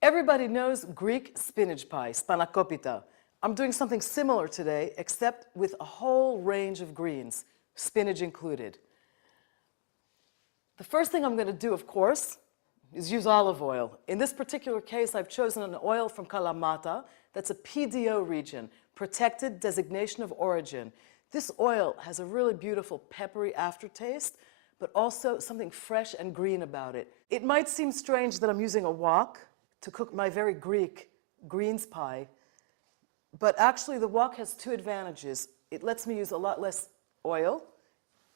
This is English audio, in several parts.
Everybody knows Greek spinach pie, spanakopita. I'm doing something similar today, except with a whole range of greens, spinach included. The first thing I'm going to do, of course, is use olive oil. In this particular case, I've chosen an oil from Kalamata. That's a PDO region, Protected Designation of Origin. This oil has a really beautiful peppery aftertaste, but also something fresh and green about it. It might seem strange that I'm using a wok to cook my very Greek greens pie, but actually the wok has two advantages. It lets me use a lot less oil,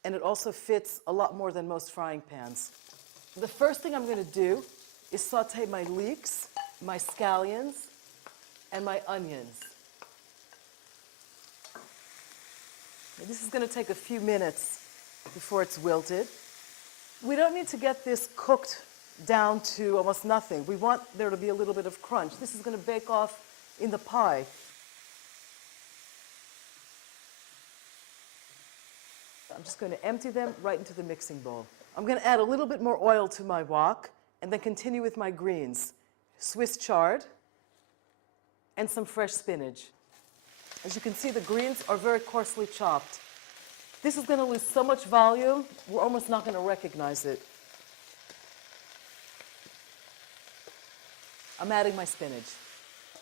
and it also fits a lot more than most frying pans. The first thing I'm going to do is saute my leeks, my scallions, and my onions. Now, this is going to take a few minutes before it's wilted. We don't need to get this cooked down to almost nothing. We want there to be a little bit of crunch. This is going to bake off in the pie. I'm just going to empty them right into the mixing bowl. I'm going to add a little bit more oil to my wok and then continue with my greens. Swiss chard and some fresh spinach. As you can see, the greens are very coarsely chopped. This is going to lose so much volume, we're almost not going to recognize it. I'm adding my spinach.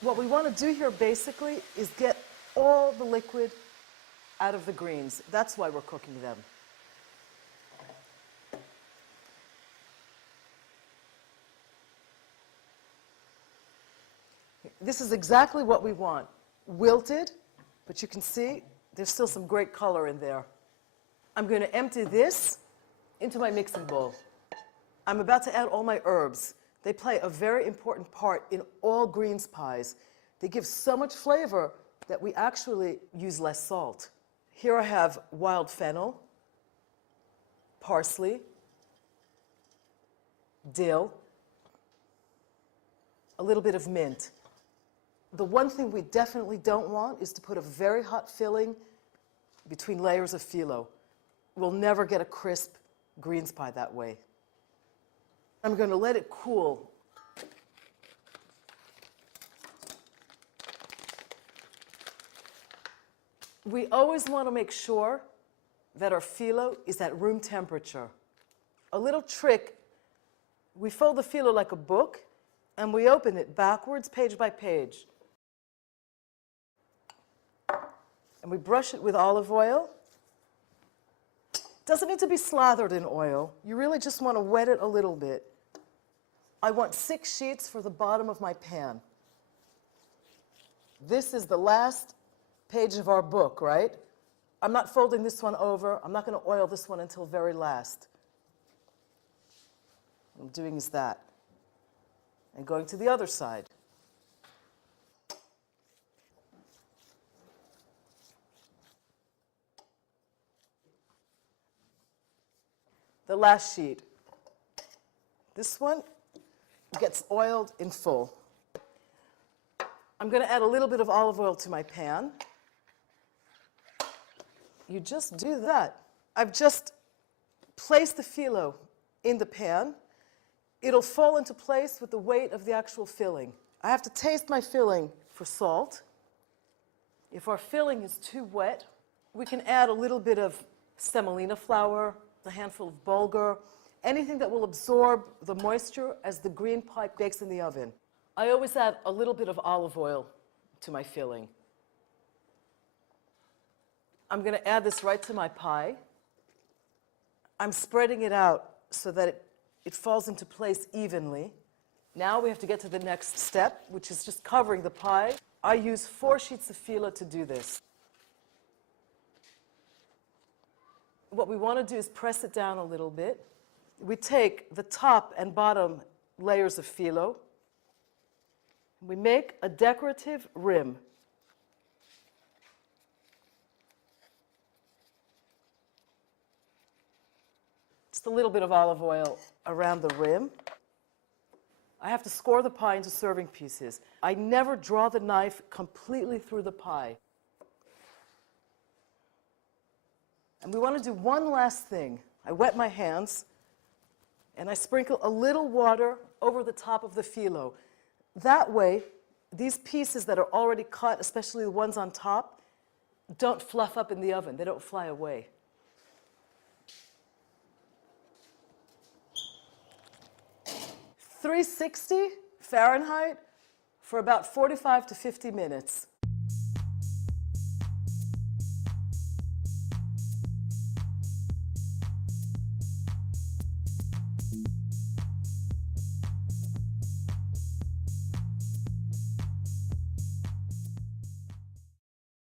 What we want to do here basically is get all the liquid out of the greens. That's why we're cooking them. This is exactly what we want. Wilted, but you can see there's still some great color in there. I'm going to empty this into my mixing bowl. I'm about to add all my herbs. They play a very important part in all greens pies. They give so much flavor that we actually use less salt. Here I have wild fennel, parsley, dill, a little bit of mint. The one thing we definitely don't want is to put a very hot filling between layers of phyllo. We'll never get a crisp greens pie that way. I'm going to let it cool. We always want to make sure that our phyllo is at room temperature. A little trick, we fold the phyllo like a book and we open it backwards, page by page. And we brush it with olive oil. Doesn't need to be slathered in oil. You really just want to wet it a little bit. I want 6 sheets for the bottom of my pan. This is the last page of our book, right? I'm not folding this one over. I'm not going to oil this one until very last. What I'm doing is that. And going to the other side. The last sheet. This one gets oiled in full. I'm going to add a little bit of olive oil to my pan. You just do that. I've just placed the phyllo in the pan. It'll fall into place with the weight of the actual filling. I have to taste my filling for salt. If our filling is too wet, we can add a little bit of semolina flour, a handful of bulgur, anything that will absorb the moisture as the green pie bakes in the oven. I always add a little bit of olive oil to my filling. I'm going to add this right to my pie. I'm spreading it out so that it falls into place evenly. Now we have to get to the next step, which is just covering the pie. I use 4 sheets of phyllo to do this. What we want to do is press it down a little bit. We take the top and bottom layers of phyllo. We make a decorative rim. Just a little bit of olive oil around the rim. I have to score the pie into serving pieces. I never draw the knife completely through the pie. And we want to do one last thing. I wet my hands and I sprinkle a little water over the top of the phyllo. That way, these pieces that are already cut, especially the ones on top, don't fluff up in the oven. They don't fly away. (360 Fahrenheit) for about 45 to 50 minutes.